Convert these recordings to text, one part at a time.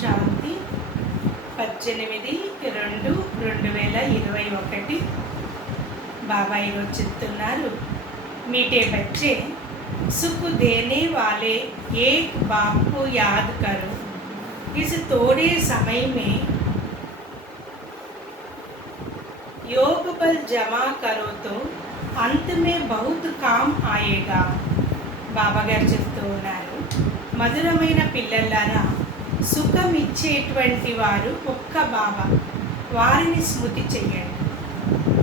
శాంతి 18/2/2021 బాబా ఈరోజు చెప్తున్నారు, मीठे बच्चे सुख देने वाले एक बाप को याद करो। इस थोड़े समय में योग बल जमा करो तो अंत में बहुत काम आएगा। బాబా గారు చెప్తూ ఉన్నారు, మధురమైన పిల్లలారా, సుఖం ఇచ్చేటువంటి వారు ఒక్క బాబా, వారిని స్మృతి చెయ్యండి.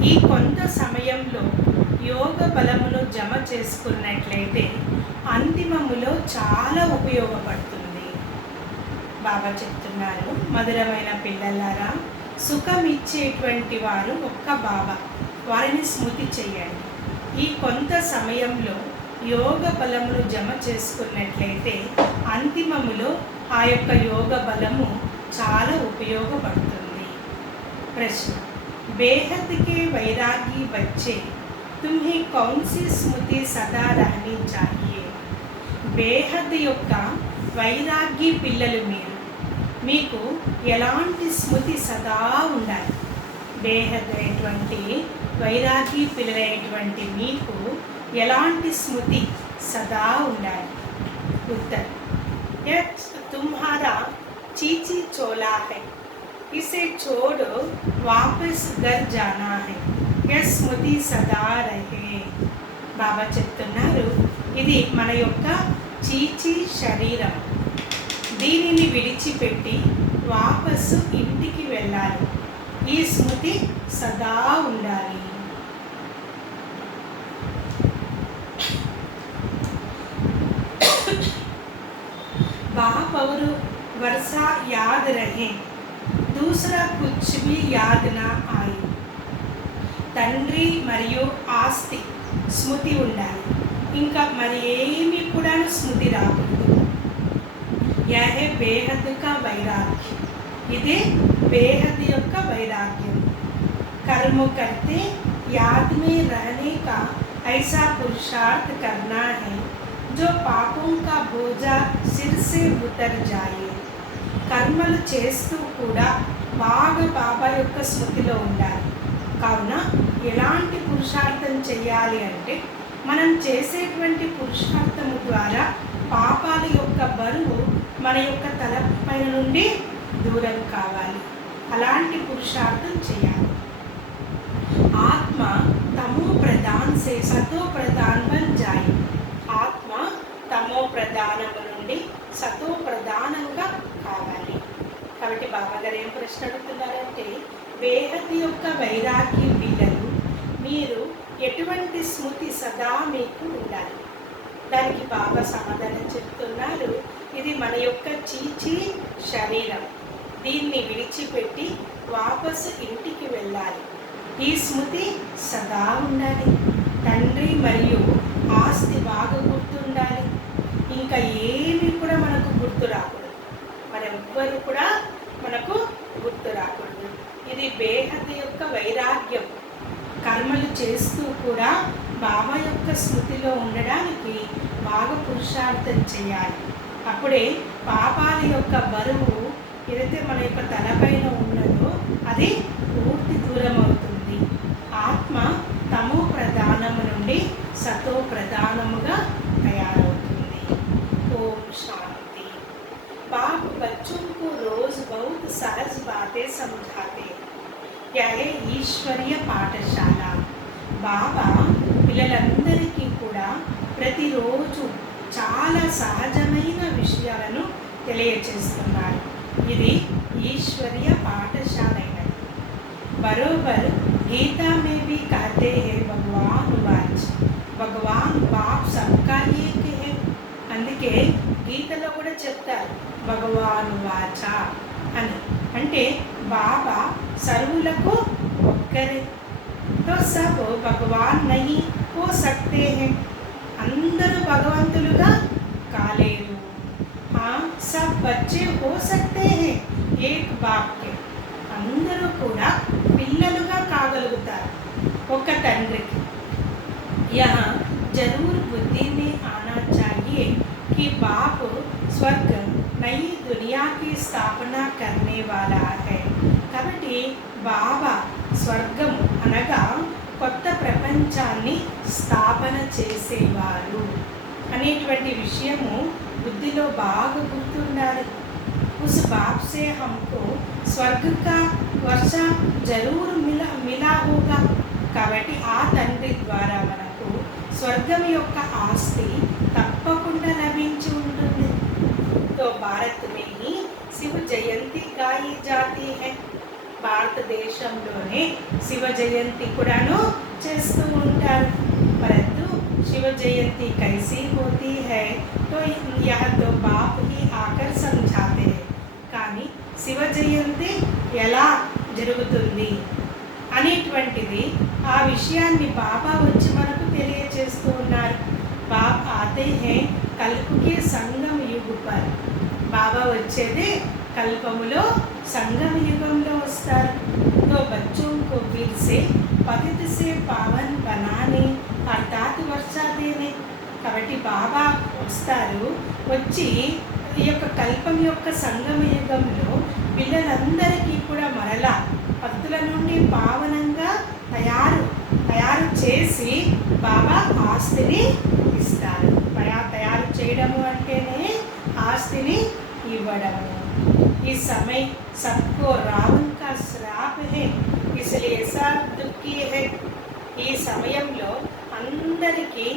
ఈ కొంత సమయంలో యోగ బలమును జమ చేసుకున్నట్లయితే అంతిమములో చాలా ఉపయోగపడుతుంది. బాబా చెప్తున్నారు, మధురమైన పిల్లలారా, సుఖం ఇచ్చేటువంటి వారు ఒక్క బాబా, వారిని స్మృతి చెయ్యండి. ఈ కొంత సమయంలో యోగ బలమును జమ చేసుకున్నట్లయితే అంతిమములో ఆ యొక్క యోగ బలము చాలా ఉపయోగపడుతుంది. ప్రశ్న, बेहद के वैरागी बच्चे तुम्हें कौन सी स्मृति सदा रहनी चाहिए? బేహద్ యొక్క వైరాగ్య పిల్లలు మీకు ఎలాంటి స్మృతి సదా ఉండాలి? బేహద్ అయినటువంటి వైరాగ్య పిల్లలైనటువంటి మీకు ఎలాంటి స్మృతి సదా ఉండాలి? ఉత్తర్, यह तुम्हारा चीची चोला है, इसे छोड़ वापस घर जाना है, यह स्मृति सदा रहे. బాబా చెప్తున్నారు, ఇది మన యొక్క చీచి శరీరం, దీనిని విడిచిపెట్టి వాపసు ఇంటికి వెళ్ళాలి. ఈ స్మృతి సదా ఉండాలి. बाप और वर्षा याद रहे, दूसरा कुछ भी याद ना आए. తండ్రి మరియు ఆస్తి స్మృతి ఉండాలి, ఇంకా మరి ఏమీ కూడా స్మృతి రాకూడదు. యహ బేహద్ కా వైరాగ్యం, ఇదే బేహద్ యొక్క వైరాగ్యం. कर्म करते याद में रहने का ऐसा पुरुषार्थ करना है जो पापों का बोझा सिर से उतर जाए. కర్మలు చేస్తూ కూడా బాగా బాబా యొక్క స్మృతిలో ఉండాలి. కావున ఎలాంటి పురుషార్థం చేయాలి అంటే, మనం చేసేటువంటి పురుషార్థము ద్వారా పాపాల యొక్క బరువు మన యొక్క తలపైన నుండి దూరం కావాలి. అలాంటి పురుషార్థం చేయాలి. ఆత్మ తమో ప్రధాన్ సే సతో ప్రధాన్ బన్ జాయి. ఆత్మ తమో ప్రధానము నుండి సతో ప్రధానంగా కావాలి. కాబట్టి బాబా గారు ఏం ప్రశ్న అడుగుతున్నారంటే, బేహద్ యొక్క వైరాగ్యం పిల్లలు, మీరు ఎటువంటి స్మృతి సదా మీకు ఉండాలి? దానికి బాబా సమాధానం చెప్తున్నారు, ఇది మన యొక్క చీచి శరీరం, దీన్ని విడిచిపెట్టి వాపసు ఇంటికి వెళ్ళాలి. ఈ స్మృతి సదా ఉండాలి. తండ్రి మరియు ఆస్తి బాగా గుర్తుండాలి. ఇంకా ఏమి కూడా మనకు గుర్తు రాకూడదు, మరెవ్వరు కూడా మనకు గుర్తు రాకూడదు. ఇది బేహద్ యొక్క వైరాగ్యం. కర్మలు చేస్తూ కూడా బాబా యొక్క స్మృతిలో ఉండడానికి బాగా పురుషార్థం చేయాలి. అప్పుడే పాపాల యొక్క బరువు ఏదైతే మన యొక్క తలపైన ఉన్నదో అది పూర్తి దూరం అవుతుంది. ఆత్మ తమో ప్రధానము నుండి సతో ప్రధానముగా తయారవుతుంది. ఓం శాంతి. बाप बच्चों को रोज बहुत सहज बातें समझाते. क्या है ఈశ్వరీయ పాఠశాల? బాబా పిల్లలందరికీ కూడా ప్రతిరోజు చాలా సహజమైన విషయాలను తెలియచేస్తున్నారు. ఇది ఈశ్వరీయ పాఠశాల అయినది. बरोबर गीता में भी कहते हैं भगवान वाच, भगवान बाप सबका एक है. అందుకే గీతలో కూడా చెప్తారు భగవాన్ వాచ అని, అంటే బాబా సర్వులకు ఒక్కరే. తో సబ్ భగవాన్ నహీ హో సక్తే హై, అందరూ భగవంతులుగా కాలేరు. సబ్ బచ్చే హో సక్తే హై ఏక్ బాప్ కే, అందరూ కూడా పిల్లలుగా కాగలుగుతారు ఒక తండ్రికి. यहाँ जरूर बुद्धि में आना चाहिए कि बाप स्वर्ग नई दुनिया की स्थापना करने वाला है కాబట్టి బాబా స్వర్గము అనగా కొత్త ప్రపంచాన్ని స్థాపన చేసేవారు అనేటువంటి విషయము బుద్ధిలో బాగా గుర్తుండాలి. उस बाप से हमको स्वर्ग का वर्षा जरूर मिला होगा కాబట్టి ఆ తండ్రి ద్వారా మనకు స్వర్గం యొక్క ఆస్తి తప్పకుండా లభించి ఉంటుంది. तो भारत में ही शिव जयंती गाई जाती है. భారతదేశంలోనే శివ జయంతి కూడాను చేస్తూ ఉంటారు. परंतु शिव जयंती कैसी होती है तो यह तो बाप ही आकर समझाते हैं. కానీ శివ జయంతి ఎలా జరుగుతుంది అనేటువంటిది ఆ విషయాన్ని బాబా వచ్చి మనకు తెలియజేస్తూ ఉన్నారు. బాబా ఆతే హే కల్పకే సంగమ యుగ పర్. బాబా వచ్చేదే కల్పములో సంగమ యుగంలో వస్తారు. तो बच्चों को फिर से पतित से पावन बनाने अर्थात वर्षा देने. కాబట్టి బాబా వస్తారు, వచ్చి ఈ యొక్క కల్పం యొక్క సంగమ యుగంలో పిల్లలందరికీ కూడా మరలా పత్తుల నుండి పావనంగా తయారు చేసి బాబా ఆస్తిని ఇస్తారు. తయారు చేయడము అంటేనే ఆస్తిని ఇవ్వడము. ఈ समय सबको रावण का श्राप है इसलिए सब दुखी है. ఈ సమయంలో అందరికీ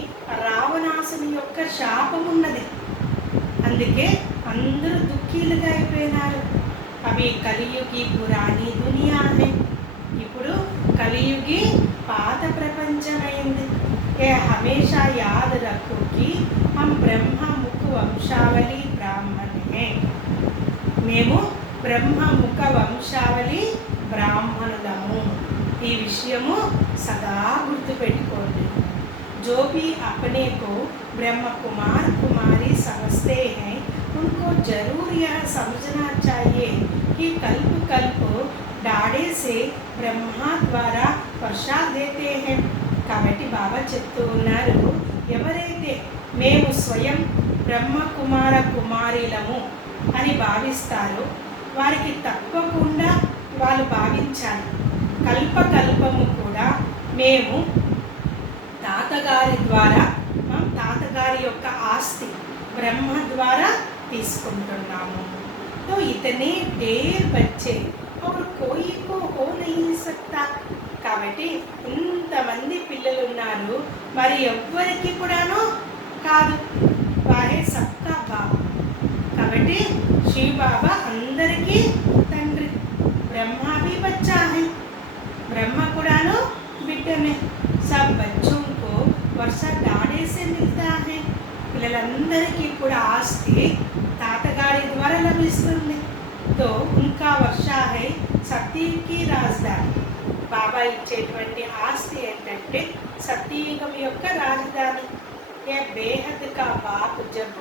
రావణాసుని యొక్క శాపం ఉన్నది, అందుకే అందరూ దుఃఖీలుగా అయిపోయినారు. అవి కలియుగి పురాణి దునియా హై. ఇప్పుడు కలియుగి పాత ప్రపంచమైంది. ఏ హమేషా యాద్ రఖో కి హమ్ బ్రహ్మ ముఖ వంశావళి బ్రాహ్మణ్ హై. మేము బ్రహ్మముఖ వంశావళి బ్రాహ్మణులము. ఈ విషయము సదా గుర్తుపెట్టుకోండి. जो भी अपने को ब्रह्म कुमार कुमारी समझते हैं उनको जरूर यह समझना चाहिए कि कल्प कल्प डाढ़े से ब्रह्मा द्वारा वर्षा देते हैं. కాబట్టి బాబా చెప్తూ ఉన్నారు, ఎవరైతే మేము స్వయం బ్రహ్మ కుమార కుమారులము అని భావిస్తారో వారికి తప్పకుండా వాళ్ళు భావించాలి, కల్పకల్పము కూడా మేము తాతగారి ద్వారా తాతగారి యొక్క ఆస్తి బ్రహ్మ ద్వారా తీసుకుంటున్నాము. तो इतने ढेर बच्चे और कोई को हो नहीं सकता. కాబట్టి ఇంతమంది పిల్లలు ఉన్నారు, మరి ఎవ్వరికి కూడాను కాదు. వారే సబ్కా బాబా. కాబట్టి శివ బాబా అందరికీ తండ్రి. బ్రహ్మ भी बच्चा है, బ్రహ్మ కూడాను బిడ్డనే. सब बच्चों को वर्षा डाढ़े से मिलता है. పిల్లలందరికీ కూడా ఆస్తి తాతగారి ద్వారా లభిస్తుంది. तो उनका वर्षा है సత్యయుగీ రాజధాని. బాబా ఇచ్చేటువంటి ఆస్తి ఏంటంటే సత్యయుగం యొక్క రాజధాని. ये बेहद का बाप जब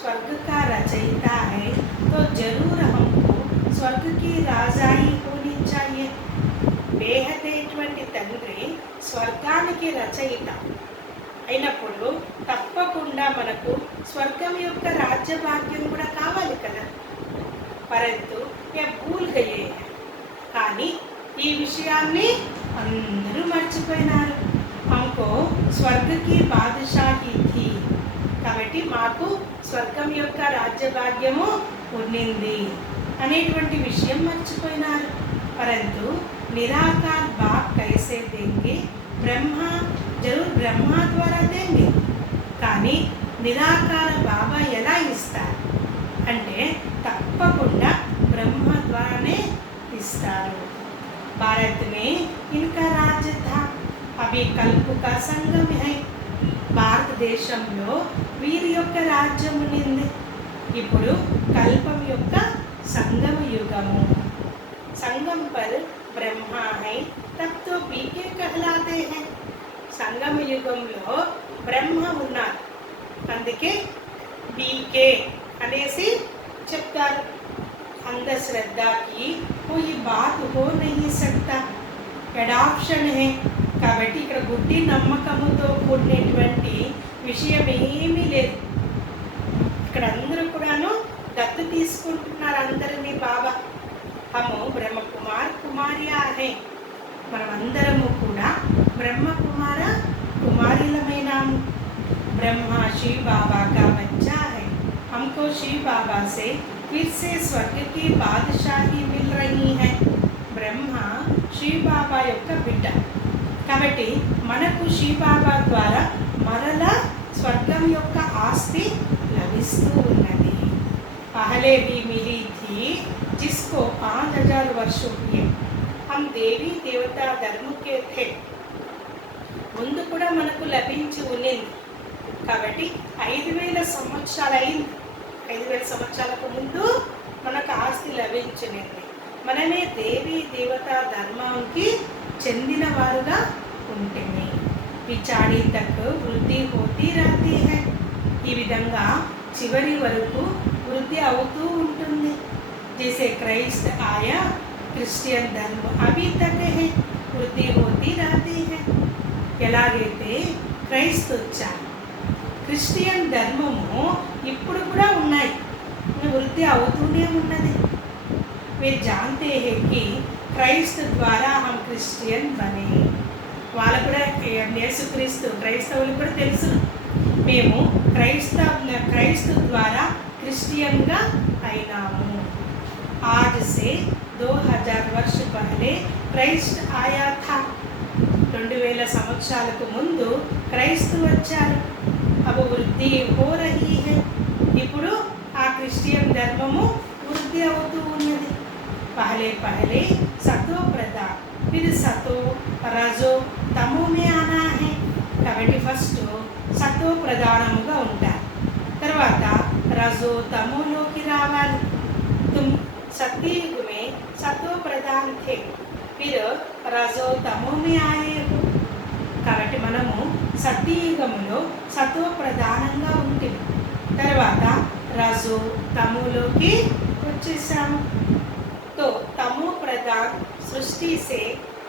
स्वर्ग का रचयिता है तो जरूर हमको स्वर्ग की राजाई होनी चाहिए. బేహదైనటువంటి తండ్రి స్వర్గానికి రచయిత అయినప్పుడు తప్పకుండా మనకు స్వర్గం యొక్క రాజ్యభాగ్యం కూడా కావాలి కదా. పరంతు భూల్ గయే. కానీ ఈ విషయాన్ని అందరూ మర్చిపోయినారు. हमको స్వర్గ की బాదషాహీ థీ. కాబట్టి మాకు స్వర్గం యొక్క రాజ్యభాగ్యము ఉన్నింది అనేటువంటి విషయం మర్చిపోయినారు. परंतु निराकार बाप कैसे देंगे? ब्रह्मा जरूर ब्रह्मा द्वारा देंगे, కానీ నిరాకార బాబా ఎలా ఇస్తారు అంటే తప్పకుండా బ్రహ్మ ద్వారానే ఇస్తారు. భారత్ మే ఇన్కా రాజ్య థా, అవి కల్ప కా సంగమ హై. భారతదేశంలో వీరి యొక్క రాజ్యం ఉన్నింది. ఇప్పుడు కల్పం యొక్క సంగమ యుగము. संगम पर ब्रह्मा है तब तो बीके कहलाते हैं. సంగమ యుగంలో బ్రహ్మ ఉన్నారు, అందుకే బీకే అనేసి చెప్తారు. అంధశ్రద్ధకి कोई बात हो नहीं सकता. అడాప్షన్ है. కాబట్టి ఇక్కడ గుడ్డి నమ్మకముతో కూడినటువంటి విషయం ఏమీ లేదు. ఇక్కడ అందరూ కూడాను దత్తు తీసుకుంటున్నారు అందరినీ బాబా. హము బ్రహ్మ కుమార్ కుమారియా హే, మనమందరము కూడా బ్రహ్మ కుమార కుమారులమైనాము. బ్రహ్మ शिव बाबा का बच्चा है, हमको शिव बाबा से फिर से स्वर्ग की बादशाही मिल रही है. బ్రహ్మ శివ బాబా యొక్క బిడ్డ కాబట్టి మనకు శివ బాబా ద్వారా మరలా స్వర్గం యొక్క ఆస్తి లభిస్తూ ఉన్నది. पहले भी मिली थी जिसको 5000 वर्षों हुए, हम देवी देवता धर्म के थे. ముందు కూడా మనకు లభించి ఉన్నింది కాబట్టి 5000 సంవత్సరాలు అయింది. 5000 సంవత్సరాలకు ముందు మనకు ఆస్తి లభించినది. మనమే దేవీ దేవతా ధర్మానికి చెందిన వారుగా ఉంటుంది. పిచాడి తక్ వృద్ధి హోతీ రహతీ హై, ఈ విధంగా చివరి వరకు వృద్ధి అవుతూ ఉంటుంది. జైసే క్రైస్ట్ ఆయా క్రిస్టియన్ ధర్మ అభీ తక్ హై, వృద్ధి హోతీ రహతీ హై. ఎలాగైతే క్రైస్తు వచ్చారు, క్రిస్టియన్ ధర్మము ఇప్పుడు కూడా ఉన్నాయి, వృద్ధి అవుతూనే ఉన్నది. మీరు జాంతే హే కి క్రైస్తు ద్వారా హమ్ క్రిస్టియన్ బనే, వాళ్ళు కూడా యేసుక్రీస్తు క్రైస్తవులకు కూడా తెలుసు మేము క్రైస్తు ద్వారా క్రిస్టియన్గా అయినాము. आज से 2000 वर्ष पहले క్రైస్ట్ ఆయా థా, 2000 సంవత్సరాలకు ముందు క్రైస్తు వచ్చారు. అబ్ వృద్ధి హో రహీ హై, ఇప్పుడు ఆ క్రిస్టియన్ ధర్మము వృద్ధి అవుతూ ఉన్నది. పహలే పహలే సతో ప్రధాన్ ఫిర్ సతో రజో తమో మే ఆనా హై, కాబట్టి ఫస్ట్ సతో ప్రధానముగా ఉంటారు, తర్వాత రజో తమోలోకి రావాలి. తుమ్ सतयुग में सतो प्रधान थे, फिर रजो तमो में आए हो. కాబట్టి మనము సత్యయుగములో సతో ప్రధానంగా ఉంటుంది, తర్వాత రజో తమోలోకి వచ్చేసాము. तो तमो प्रधान सृष्टि से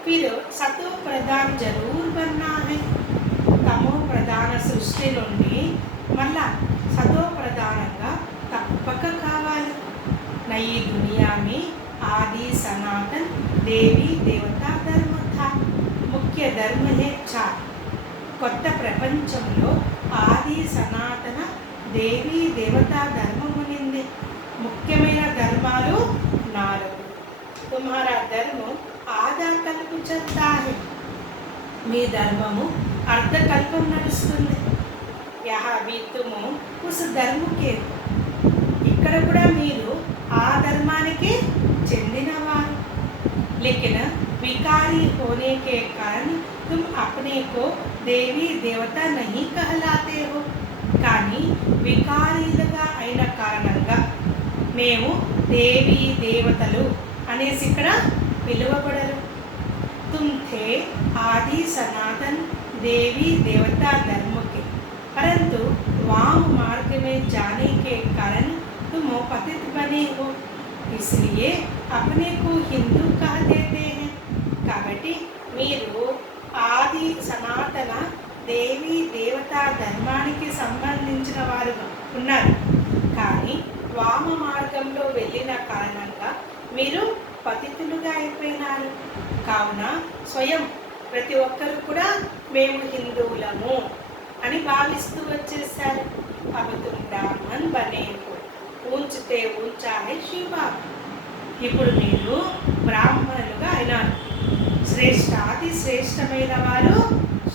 फिर सतो प्रधान जरूर बनना है. తమో ప్రధాన సృష్టి నుండి మళ్ళా సతో ప్రధానంగా తప్పక కావాలి. नई दुनिया में आदि सनातन देवी देवता धर्म था, मुख्य धर्म है 4. కొత్త ప్రపంచంలో ఆది సనాతన దేవీ దేవతా ధర్మం ఉంది. ముఖ్యమైన ధర్మాలు 4. తుమ్హారా ధర్మ ఆదా కల్పం చల్తా హై, మీ ధర్మము అర్ధకల్పం నడుస్తుంది. యహా భీ తుమ్ ఉస్ ధర్మకే, ఇక్కడ కూడా మీరు ఆ ధర్మానికి చెందినవారు. लेकिन विकारी होने के कारण तुम अपने को देवी देवता नहीं कहलाते हो, కానీ వికారీలుగా అయిన కారణంగా మేము దేవీ దేవతలు అనేసి ఇక్కడ పిలువబడరు. तुम थे आदि सनातन देवी देवता धर्म के, परंतु वाम मार्ग में जाने के कारण तुम पतित बने हो, इसलिए अपने को हिंदू कह देते हैं. కాబట్టి మీరు ఆది సనాతన దేవీ దేవతా ధర్మానికి సంబంధించిన వారుగా ఉన్నారు, కానీ వామ మార్గంలో వెళ్ళిన కారణంగా మీరు పతితులుగా అయిపోయినారు. కావున స్వయం ప్రతి ఒక్కరు కూడా మేము హిందువులము అని భావిస్తూ వచ్చేసారు. అబద్ధం బ్రాహ్మణ్ బనే ఊంచితే ఊంచా హై శివ, ఇప్పుడు మీరు బ్రాహ్మణులుగా అయినారు. శ్రేష్టాది శ్రేష్టమైన వారు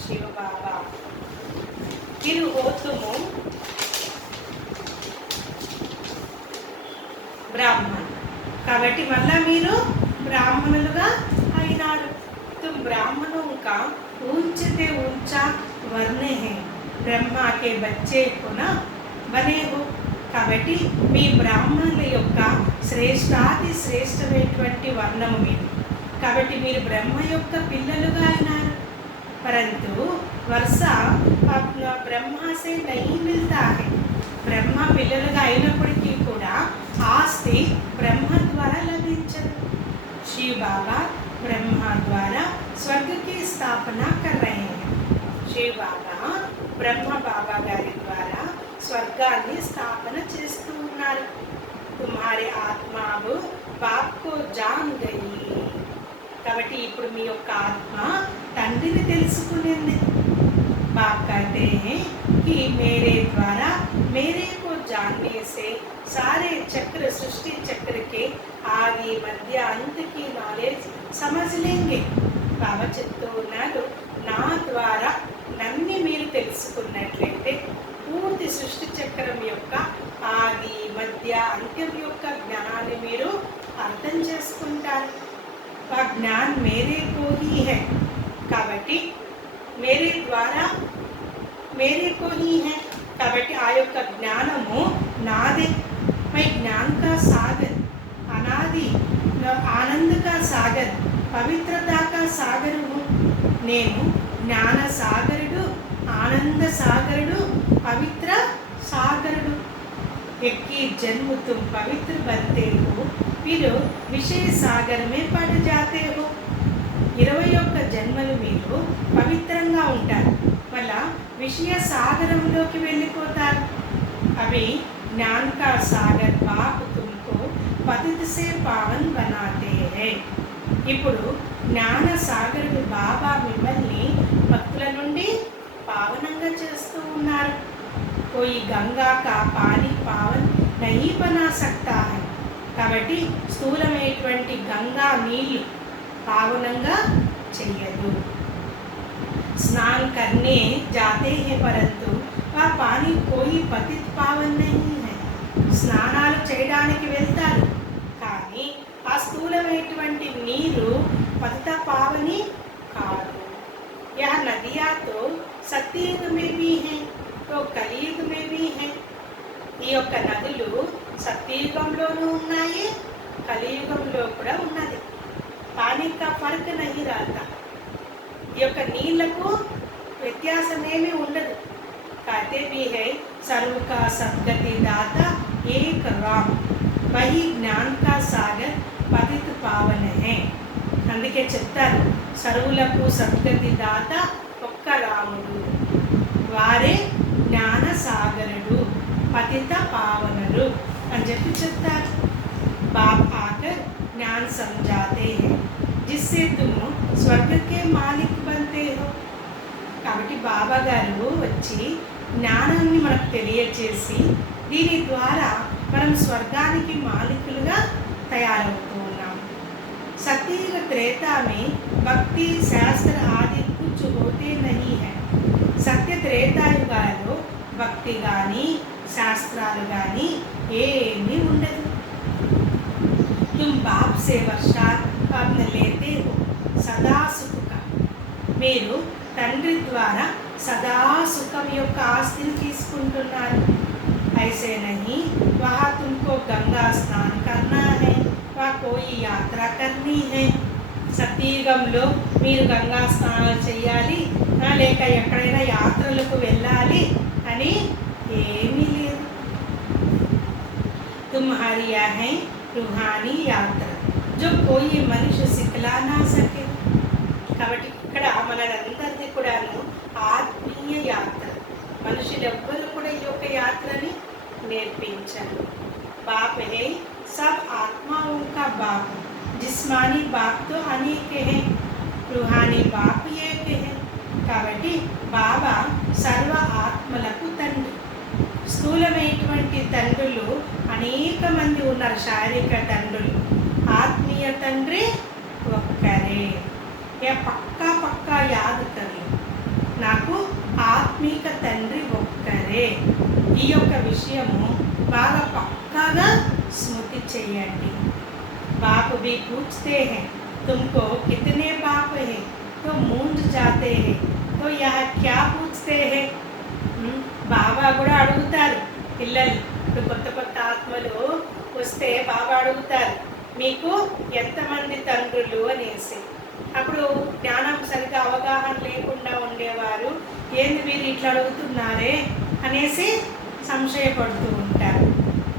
శివ బాబా. మీరు హోతుము బ్రాహ్మణ్, కాబట్టి మళ్ళా మీరు బ్రాహ్మణులుగా అయినారు. तुम ब्राह्मणों का ऊंचते ऊंचा वर्ण है, ब्रह्मा के बच्चे को ना बने हो. కాబట్టి మీ బ్రాహ్మణుల యొక్క శ్రేష్టాది శ్రేష్టమైనటువంటి వర్ణము మీరు, కాబట్టి మీరు బ్రహ్మ యొక్క పిల్లలుగా అయినారు. పరంతు వర్ష బ్రహ్మసే నహీ మిల్తా హై, బ్రహ్మ పిల్లలుగా అయినప్పటికీ కూడా ఆస్తి బ్రహ్మ ద్వారా లభించదు. శివ బాబా ब्रह्मा द्वारा स्वर्ग की स्थापना कर रहे हैं. शिव बाबा ब्रह्మ బాబా గారి ద్వారా స్వర్గాన్ని స్థాపన చేస్తూ ఉన్నారు. తుమ్హారే ఆత్మా अब बाप को जान गई. కాబట్టి ఇప్పుడు మీ యొక్క ఆత్మ తండ్రిని తెలుసుకునింది. बाप कहते हैं कि मेरे द्वारा मेरे को जानने से सारे चक्र सृष्टि चक्र के आदि मध्य अंत की नॉलेज समझ लेंगे. బాబా చెప్తూ ఉన్నారు, నా ద్వారా నన్ను మీరు తెలుసుకున్నట్లయితే పూర్తి సృష్టి చక్రం యొక్క ఆది మధ్య అంత్యం యొక్క జ్ఞానాన్ని మీరు అర్థం చేసుకుంటారు. ఆ జ్ఞాన్ మేరే కో హీ హై. కాబట్టి మేరే ద్వారా మేరే కో హీ హై. కాబట్టి ఆ యొక్క జ్ఞానము నాదే. మై జ్ఞాన్ కా సాగర్, అనాది ఆనంద్ కా సాగర్, పవిత్రతా కా సాగరు. నేను జ్ఞాన సాగరుడు, ఆనంద సాగరుడు, పవిత్ర సాగరుడు. ఎక్కి జన్మ తుమ్ పవిత్ర बनते हो, फिर విషయ సాగర్ మే పడ్ జాతే హో. 21 జన్మలు మీరు పవిత్రంగా ఉంటారు, మళ్ళా విషయ సాగరంలోకి వెళ్ళిపోతారు. అవి జ్ఞాన్ కా సాగర్ బాప్ తుమ్కో పతిత్ సే పావన్ బనాతే హై. ఇప్పుడు జ్ఞాన సాగరుడు బాబా మిమ్మల్ని భక్తుల నుండి పావనంగా చేస్తూ ఉన్నారు. कोई गंगा का पानी पावन नहीं बना सकता है. కాబట్టి స్థూలమైనటువంటి గంగా నీళ్లు పావనంగా చెయ్యదు. स्नान करने जाते हैं परंतु वह पानी कोई पतित पावन नहीं है. స్నానాలు చేయడానికి వెళ్తారు, కానీ ఆ స్థూలమైనటువంటి నీరు పతిత పావని కాదు. यह नदियाँ तो सतयुग में भी हैं तो కలియుగ में भी हैं. ఈ యొక్క నదులు సత్యయుగంలోనూ ఉన్నాయి, కలియుగంలో కూడా ఉన్నది. పానీ కా ఫర్క్ నహీ రాతా. ఈ యొక్క నీళ్లకు వ్యత్యాసమేమీ ఉండదు. कहते भी है सर्व का सद्गति दाता एक राम, वही ज्ञान का सागर पतित पावन है. అందుకే చెప్తారు, సర్వులకు సద్గతి దాత ఒక్క రాముడు, వారే జ్ఞాన సాగరుడు, పతిత పావనుడు అని చెప్పి చెప్తారు. బాప్ ఆకర్ జ్ఞాన్ సమझाते हैं जिससे तुम स्वर्ग के मालिक बनते हो. కాబట్టి బాబా గారు వచ్చి జ్ఞానాన్ని మనకు తెలియజేసి దీని ద్వారా మనం స్వర్గానికి మాలికులుగా తయారవుతూ ఉన్నాం. सतयुग त्रेता में भक्ति शास्त्र आदि कुछ होते नहीं है. సత్య త్రేతాయుగాలలో భక్తి కానీ శాస్త్రాలు కానీ ఏమీ ఉండదు. तुम बाप से वर्षा लेते हो सदा सुख का. మీరు తండ్రి ద్వారా సదా సుఖం యొక్క ఆస్తిని తీసుకుంటున్నారు. ऐसे नहीं वहाँ तुमको गंगा स्नान करना है, वहाँ कोई यात्रा करनी है. సత్యయుగంలో మీరు గంగా స్నానాలు చేయాలి, లేక ఎక్కడైనా యాత్రలకు వెళ్ళాలి అని ఏమీ లేదు. तुम्हारी है रूहानी यात्रा जो कोई मनुष्य सिखला ना सके. కాబట్టి ఇక్కడ మనందరిది కూడాను ఆత్మీయ యాత్ర. మనుషులు ఎవ్వరు కూడా ఈ యొక్క యాత్రని నేర్పించారు. बाप है सब आत्माओं का बाप. जिस्मानी बाप तो अनेक है, रूहानी बाप एक है. కాబట్టి బాబా సర్వ ఆత్మలకు తండ్రి. స్థూలమైనటువంటి తండ్రులు అనేక మంది ఉన్నారు, శారీరక తండ్రులు. ఆత్మీయ తండ్రి ఒక్కరే. పక్కా యాద్ కర్లు, నాకు ఆత్మీక తండ్రి ఒక్కరే. ఈ యొక్క విషయము బాగా పక్కాగా స్మృతి చేయండి. बाप भी पूछते हैं तुमको कितने बाप हैं, तो मूंझ जाते हैं. तो यह क्या पूछते हैं. బాబా కూడా అడుగుతారు. పిల్లలు ఇప్పుడు కొత్త ఆత్మలు వస్తే బాబా అడుగుతారు, మీకు ఎంతమంది తండ్రులు అనేసి. అప్పుడు జ్ఞానం సరిగ్గా అవగాహన లేకుండా ఉండేవారు, ఏంది మీరు ఇట్లా అడుగుతున్నారే అనేసి సంశయపడుతూ ఉంటారు.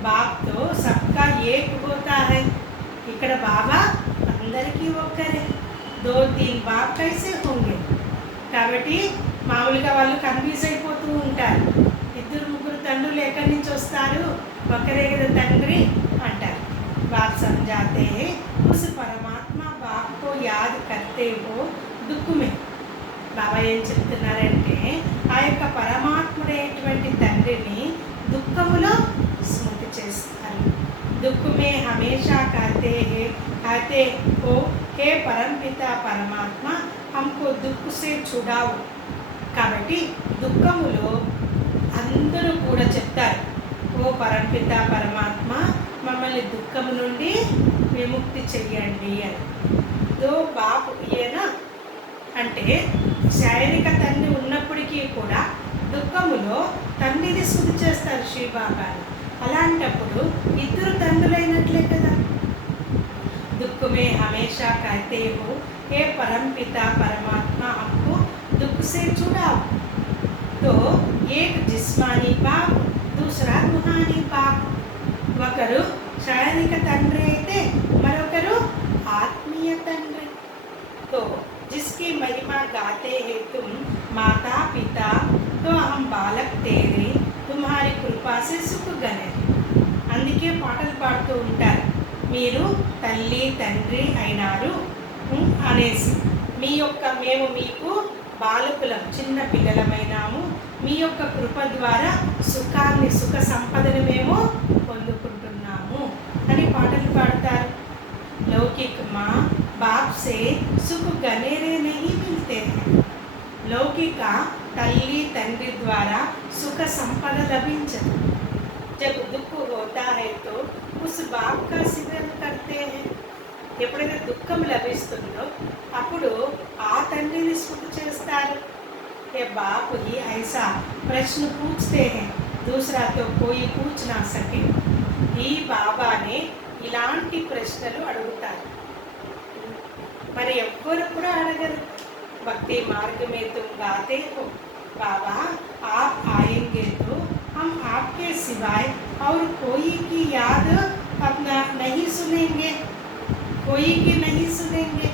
బాప్తో సబ్కా ఏక్ హోతా హై. ఇక్కడ బాబా అందరికీ ఒక్కరే. 2-3 బాప్ కైసే హోంగే. కాబట్టి మామూలుగా వాళ్ళు కన్ఫ్యూజ్ అయిపోతూ ఉంటారు. 2-3 తండ్రులు ఎక్కడి నుంచి వస్తారు ఒకరే కదా తండ్రి అంటారు. బాప్ సమझाते हैं उस परमात्मा बाप को याद करते हो दुख में. బాబా ఏం చెప్తున్నారంటే ఆ యొక్క పరమాత్ముడైనటువంటి తండ్రిని దుఃఖములో స్మృతి చేస్తారు. దుఃఖమే హమేషా कहते हो हे परमपिता పరమాత్మ हमको दुख से छुड़ाओ. కాబట్టి దుఃఖములో అందరూ కూడా చెప్తారు, ఓ పరమపిత పరమాత్మ మమ్మల్ని దుఃఖము నుండి విముక్తి చెయ్యండి అని. దో బాపు ఏనా అంటే శారీరక తండ్రి ఉన్నప్పటికీ కూడా దుఃఖములో తండ్రిని శుద్ధి చేస్తారు శ్రీబాబాని. అలాంటప్పుడు ఇద్దరు తండ్రులైనట్లే కదా. దుఃఖమే హమేషా कहते हो हे परमपिता परमात्मा हमको दुख से छुड़ाओ. तो एक जिस्मानी बाप दूसरा रूहानी बाप. ఒకరు శారీరక తండ్రి అయితే మరొకరు ఆత్మీయ తండ్రి. तो जिसकी महिमा गाते हैं तुम माता पिता, तो हम बालक तेरे तुम्हारी कृपा से सुख गने. అందుకే పాటలు పాడుతూ ఉంటారు, మీరు తల్లి తండ్రి అయినారు అనేసి. మేము మీకు బాలకులం, చిన్న పిల్లలమైనాము. మీ యొక్క కృప ద్వారా సుఖ సంపదను మేము పొందుకుంటున్నాము అని పాటలు పాడతారు. लौकिक माँ बाप से सुख गनेरे नहीं मिलते हैं. लौकिक तल्ली तंड्री द्वारा सुख संपद लभिंचదు. जब दुख होता है तो उस बाप का स्मरण करते हैं. ఎప్పుడైతే దుఃఖం లభిస్తుందో అప్పుడు ఆ తండ్రిని స్మృతి చేస్తారు. ये बाप ही ऐसा प्रश्न पूछते हैं दूसरा तो कोई पूछ ना सके. ఈ బాబానే ఇలాంటి ప్రశ్నలు అడుగుతారు, మరి ఎవ్వరు కూడా అడగరు. భక్తి మార్గ में तुम गाते हो बाबा आप आएंगे तो हम आपके सिवाय और कोई की याद अपना नहीं सुनेंगे, कोई की नहीं सुनेंगे.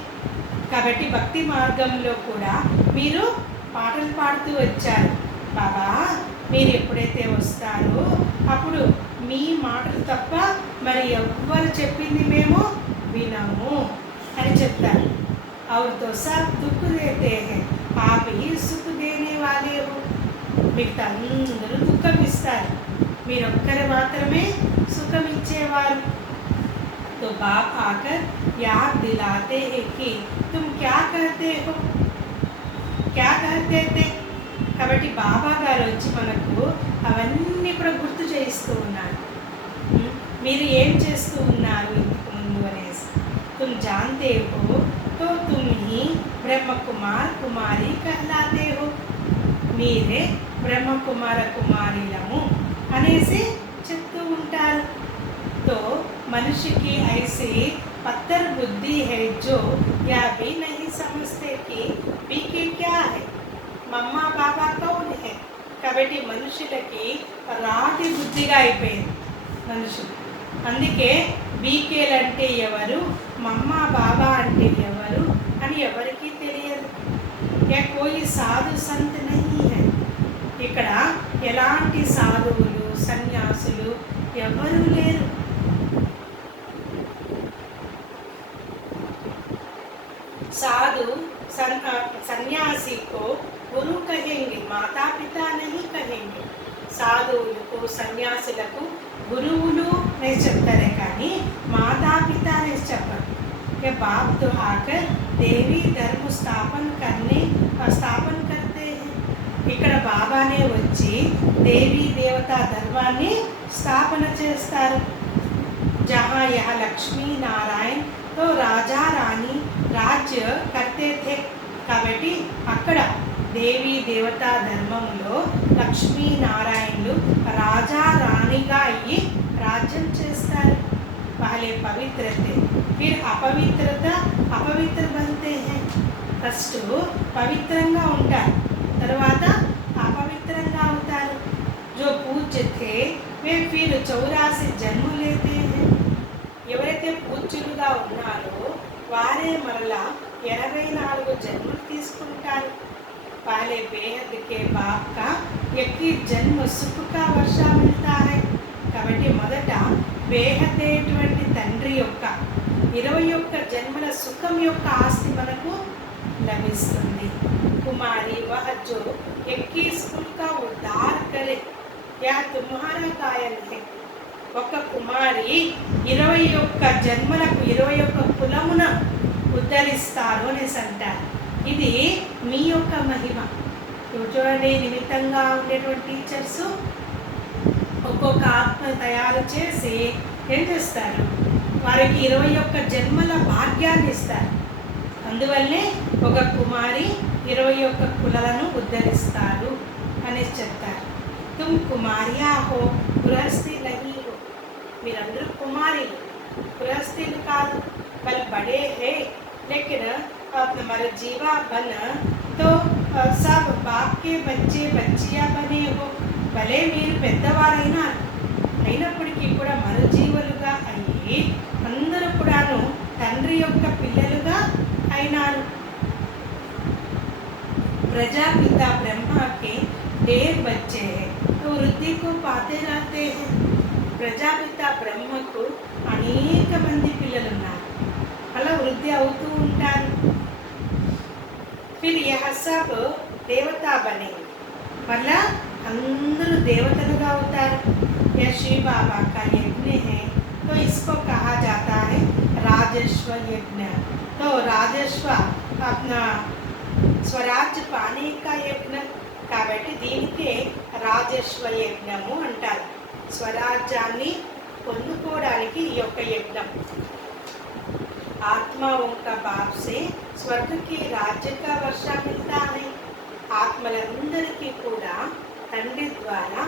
కాబట్టి భక్తి మార్గంలో కూడా మీరు పాటలు పాడుతూ వచ్చారు. బాబా మీరు ఎప్పుడైతే వస్తారో అప్పుడు మీ మాటలు తప్ప మరి ఎవ్వరు చెప్పింది మేము వినము అని చెప్తారు. और तो सब दुख देते हैं आप ही सुख देने वाले हो. మీకు అందరూ దుఃఖం ఇస్తారు, మీరొక్కరు మాత్రమే సుఖం ఇచ్చేవారు. तो बाप आकर याद दिलाते हैं कि तुम क्या कहते हो, क्या कहते थे. కాబట్టి బాబా గారు వచ్చి మనకు అవన్నీ కూడా గుర్తు చేయిస్తూ ఉన్నారు. మీరు ఏం చేస్తూ ఉన్నారు ఇంతకు ముందు అనేసి. तुम जानते हो तो तुम ही ब्रह्म कुमार कुमारी कहलाते हो. మీరే బ్రహ్మ కుమార కుమారీలము అనేసి చెప్తూ ఉంటారు. तो मनुष्य की ऐसी पत्थर बुद्धि है जो या भी नहीं समझते कि बीके क्या है, మమ్మా బాబా కౌన్ హే. కాబట్టి మనుషులకి రాతి బుద్ధిగా అయిపోయింది మనుషులు. అందుకే బీకేలు అంటే ఎవరు, మమ్మా బాబా అంటే ఎవరు అని ఎవరికీ తెలియదు. యా కోయి సాధు సంత్ నహీ హై. ఇక్కడ ఎలాంటి సాధువులు సన్యాసులు ఎవరు లేరు. साधु सन्यासी को गुरु कहेंगे, माता पिता नहीं कहेंगे. సాధువులకు సన్యాసులకు గురువులు ने చెప్తారే కానీ మాతాపిత ने చెప్పరు. ये बाप तो आकर देवी धर्म स्थापन करते हैं. ఇక్కడ బాబానే వచ్చి దేవీ దేవతా ధర్మాన్ని స్థాపన చేస్తారు. जहाँ यह लक्ष्मी नारायण तो राजा रानी राज्य करते थे. కాబట్టి అక్కడ దేవీ దేవతా ధర్మంలో లక్ష్మీనారాయణులు రాజా రాణిగా అయ్యి రాజ్యం చేస్తారు. పహలే పవిత్రతే ఫిర్ అపవిత్ర బంతే హై. ఫస్ట్ పవిత్రంగా ఉంటారు, తర్వాత అపవిత్రంగా అవుతారు. జో పూజ్య थे वे फिर 84 జన్మ లేతే హై. ఎవరైతే పూజ్యులుగా ఉన్నారో వారే మరలా 84 జన్మలు తీసుకుంటారు. पहले बेहद के बाप का 21 जन्म सुख का वर्षा मिलता है. కాబట్టి మొదట బేహదైనటువంటి తండ్రి యొక్క 21 జన్మల సుఖం యొక్క ఆస్తి మనకు లభిస్తుంది. కుమారి వహ జో 21 కుల్ కా ఉద్ధార్ కరే యా తుమ్హారా కాయల్ హై. ఒక కుమారి 21 జన్మలకు 21 కులమున ఉద్ధరిస్తారు అనేసి అంటారు. ఇది మీ యొక్క మహిమ. చూడండి, నిమిత్తంగా ఉండేటువంటి టీచర్స్ ఒక్కొక్క ఆత్మ తయారు చేసి ఏం చేస్తారు, వారికి 21 జన్మల భాగ్యాన్ని ఇస్తారు. అందువల్లే ఒక కుమారి 21 కులాలను ఉద్ధరిస్తారు అనేసి చెప్తారు. తుమ్ కుమారియా హో, గృహస్థి నహీ హో. మీరందరూ కుమారీలు, గృహస్థిలు కాదు. బల్ బడే హే లేకిన్ మరి జీవా బన్ తో సబ్ బాప్ కే బచ్చే బచ్చియా బనే హో. భలే మీరు పెద్దవారైనా అయినప్పటికీ కూడా మరుజీవులుగా అయ్యి అందరూ కూడాను తండ్రి యొక్క పిల్లలుగా అయినారు. ప్రజాపిత బ్రహ్మకి ढेर बच्चे हैं तो वृद्धि को पाते रहते हैं. ప్రజాపిత బ్రహ్మకు అనేక మంది పిల్లలు ఉన్నారు, అలా వృద్ధి అవుతూ ఉంటారు. ఫిర్ యహ సబ్ దేవతా బనే, మళ్ళా అందరూ దేవతలుగా అవుతారు. यह शिव बाबा का यज्ञ है तो इसको कहा जाता है राजस्व यज्ञ. तो राजस्व अपना स्वराज्य पाने का यज्ञ కాబట్టి దీనికే రాజస్వ యజ్ఞము అంటారు. స్వరాజ్యాన్ని పొందుకోవడానికి ఈ యొక్క యజ్ఞం. ఆత్మాओं का बाप से स्वर्ग की राज्य का वर्षा मिलता है. ఆత్మలందరికీ కూడా తండ్రి ద్వారా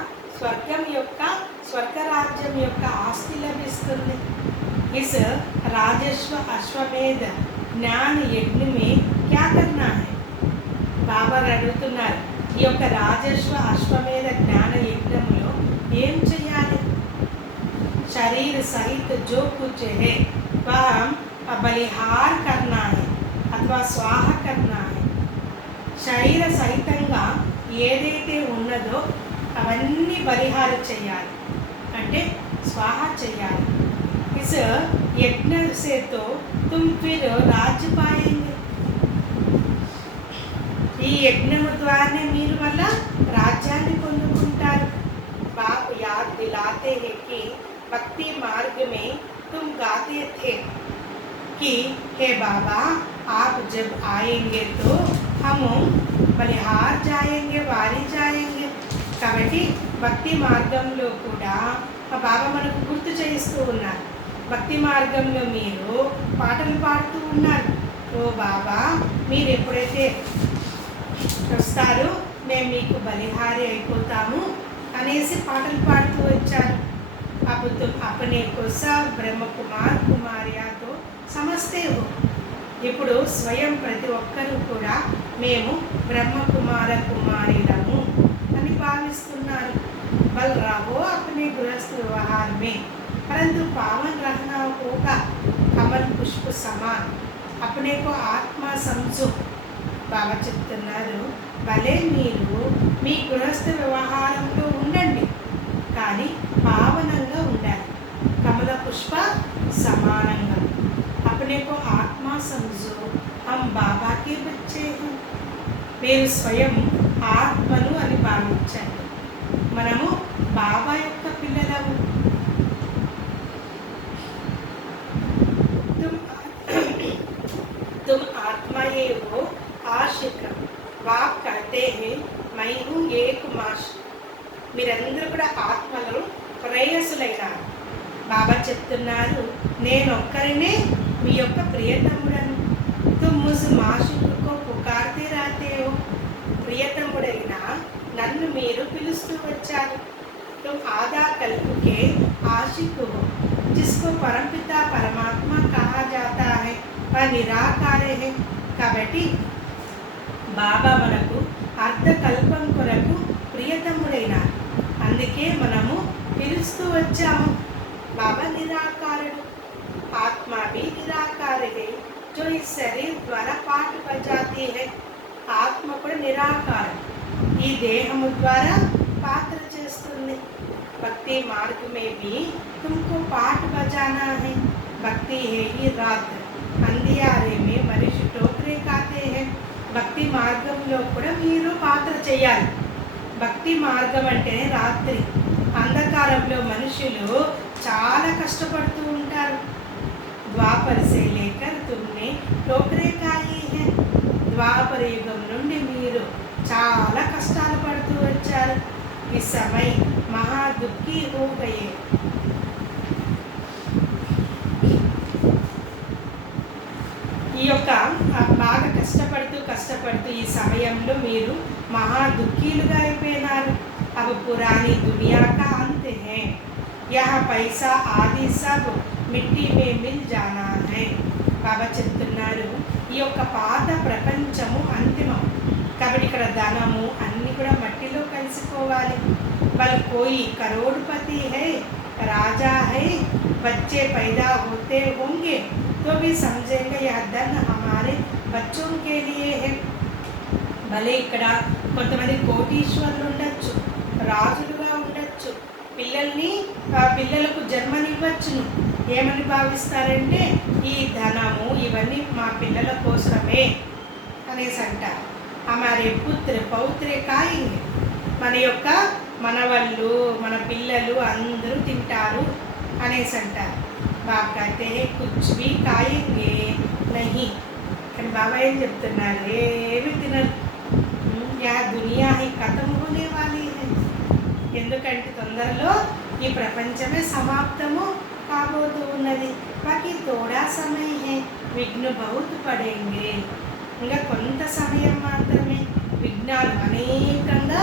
స్వర్గరాజ్యం యొక్క ఆస్తి లభిస్తుంది. इस राजस्व अश्वमेध ज्ञान यज्ञ में क्या करना है. బాబా అడుగుతున్నారు, ఈ యొక్క రాజస్వ అశ్వమేధ జ్ఞాన యజ్ఞంలో ఏం చేయాలి. శరీర సహిత జో కుచ్ హై వహ బలిహార్ కర్నా హై అథవా స్వాహ కర్నా హై. శరీర సహితంగా ఏదైతే ఉన్నదో అవన్నీ బలిహారం చేయాలి, అంటే స్వాహ చేయాలి. ఇస్ యజ్ఞ సే తో తుమ్ ఫిర్ రాజ్య పాయేంగే. ఈ యజ్ఞము ద్వారానే మీరు వల్ల రాజ్యాన్ని పొందుకుంటారు. బాప్ యాద్ దిలాతే హై కి భక్తి మార్గ మే తుమ్ గాతే థే कि हे बाबा आप जब आएंगे तो हम बलिहार जाएंगे, वारी जाएंगे. కాబట్టి భక్తి మార్గంలో కూడా బాబా మనకు గుర్తు చేయిస్తూ ఉన్నారు. భక్తి మార్గంలో మీరు పాటలు పాడుతూ ఉన్నారు. ఓ బాబా, మీరు ఎప్పుడైతే వస్తారో మేము మీకు బలిహారి అయిపోతాము అనేసి పాటలు పాడుతూ వచ్చారు. అప్పుడు తుమ్ అపనే కో సబ్ బ్రహ్మ కుమార్ కుమార్యాతో సమస్తే హో. ఇప్పుడు స్వయం ప్రతి ఒక్కరూ కూడా మేము బ్రహ్మ కుమార కుమారులము అని భావిస్తున్నారు. బల్ రహో అపనే గృహస్థ వ్యవహార్ మే परंतु पावन रहना होगा. कमल पुष्प समान अपने को आत्मा समझो. బాబా చెప్తున్నారు, భలే మీరు మీ గృహస్థ వ్యవహారంలో ఉండండి, కానీ పావనంగా ఉండాలి. కమల పుష్ప సమానంగా. अपने को आत्मा समझो, हम बाबा के बच्चे हैं. మీరు స్వయం ఆత్మను అని భావించండి, మనము బాబా యొక్క పిల్లలము. तुम आत्मा ही हो आशिक. बाप कहते हैं मैं हूँ एक माश. మీరందరూ కూడా ఆత్మలు ప్రేయసులైనారు. బాబా చెప్తున్నారు, నేను ఒక్కరినే మీ యొక్క ప్రియతముడను. తుమ్ ముజ్ మాషికు పుకార్తే రాతే హో. ప్రియతముడైన నన్ను మీరు పిలుస్తూ వచ్చారు. తుమ్ ఆదా కల్పుకే ఆशिक हो. जिसको परमपिता परमात्मा कहा जाता है वह निराकार है. కాబట్టి బాబా మనకు అర్ధకల్పం కొరకు ప్రియతముడైనారు, అందుకే మనము పిలుస్తూ వచ్చాము. బాబా నిరాకారుడు. ఆత్మ भी निराकार है जो इस शरीर द्वारा पाठ बजाती है. ఆత్మ కూడా నిరాకారం, ఈ దేహము ద్వారా పాత్ర చేస్తుంది. भक्ति मार्ग में भी तुमको पाठ बजाना है। भक्ति है ही रात अंधियारे में మనిషి టోకరే కాతే हैं। భక్తి మార్గంలో కూడా మీరు పాత్ర చేయాలి। భక్తి మార్గం అంటేనే రాత్రి అంధకారంలో మనుషులు చాలా కష్టపడుతూ ఉంటారు। ద్వాపర से लेकर तुमने టోకరే కాయి है। ద్వాపర యుగం నుండి మీరు చాలా కష్టాలు పడుతూ వచ్చారు। ఈ समय మహా దుఃఖీ हो गए। ఈ యొక్క బాగా కష్టపడుతూ ఈ సమయంలో మీరు మహా దుఃఖీలుగా అయిపోయినారు। अब पुरानी दुनिया का अंत है। यह पैसा आदि सब मिट्टी में मिल जाना है। బాబా చెప్తున్నారు ఈ యొక్క పాత ప్రపంచము అంతిమం కాబట్టి ఇక్కడ ధనము అన్నీ కూడా మట్టిలో కలిసిపోవాలి। వాళ్ళు कोई करोड़पति है, राजा है, बच्चे पैदा होते होंगे तो भी समझेंगे यह धन हमारे बच्चों के लिए है। భలే ఇక్కడ కొంతమంది కోటీశ్వరులు ఉండొచ్చు, రాజులుగా ఉండొచ్చు, పిల్లలకు జన్మనివ్వచ్చును। ఏమని భావిస్తారంటే ఈ ధనము ఇవన్నీ మా పిల్లల కోసమే అనేసి అంటారు। हमारे पुत्र पौत्रे खाएंगे, మన యొక్క మనవళ్ళు మన పిల్లలు అందరూ తింటారు అనేసి అంటారు। బాబా कहते हैं कुछ भी खाएंगे नहीं, కానీ బాబా ఏం చెప్తున్నారు ఏమి తినరు। యా దునియా హీ ఖతం హోనే వాలీ హై, ఎందుకంటే తొందరలో ఈ ప్రపంచమే సమాప్తము కాబోతూ ఉన్నది। బాకీ తోడా సమయం హై, విఘ్న బహుత్ పడేంగే, ఇంకా కొంత సమయం మాత్రమే విఘ్నాలు అనేకంగా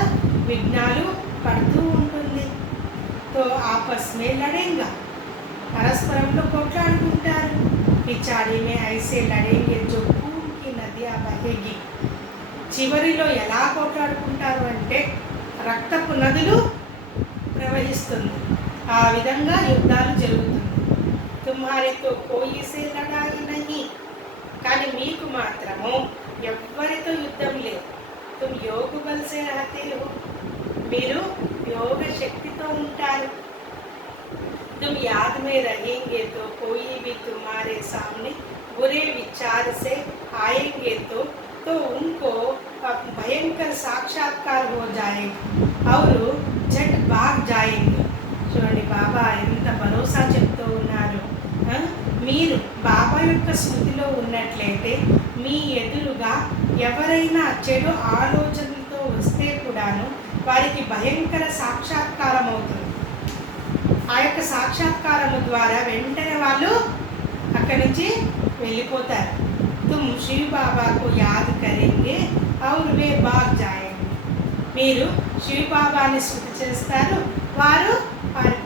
విఘ్నాలు పడుతూ ఉంటుంది। తో ఆపస్ మే లడేంగా, పరస్పరంలో కొట్లాడుకుంటారు। పిచాడి మే ఐసే లడేంగే జో ఖూన్ కి నదియా బహేగి, చివరిలో ఎలా కొట్లాడుకుంటారు అంటే రక్తపు నదులు ప్రవహిస్తుంది, ఆ విధంగా యుద్ధాలు జరుగుతుంది। తుమ్హారితో కోయి సే లడాయి నహీ, కానీ మీకు మాత్రము ఎవ్వరితో యుద్ధం లేదు। తుమ్ యోగ బల్ సే రహతే హో, మీరు యోగ శక్తితో ఉంటారు। तुम याद में रहेंगे तो कोई भी तुम्हारे सामने बुरे विचार से आएंगे तो उनको भयंकर साक्षात्कार हो जाएगा और झट भाग जाएंगे। చూడండి బాబా ఎంత భరోసా చెప్తూ ఉన్నారు। మీరు బాబా యొక్క స్మృతిలో ఉన్నట్లయితే మీ ఎదురుగా ఎవరైనా చెడు ఆలోచనలతో వస్తే కూడాను వారికి భయంకర సాక్షాత్కారం అవుతుంది। ఆ యొక్క సాక్షాత్కారము ద్వారా వెంటనే వాళ్ళు అక్కడి నుంచి వెళ్ళిపోతారు। తుమ్ శ్రీ బాబాకు యాద్ కరేంగే ఔర్ వే భాగ్ జాయేంగే, మీరు శ్రీ బాబాని స్మృతి చేస్తారు, వారు పారిపోతారు।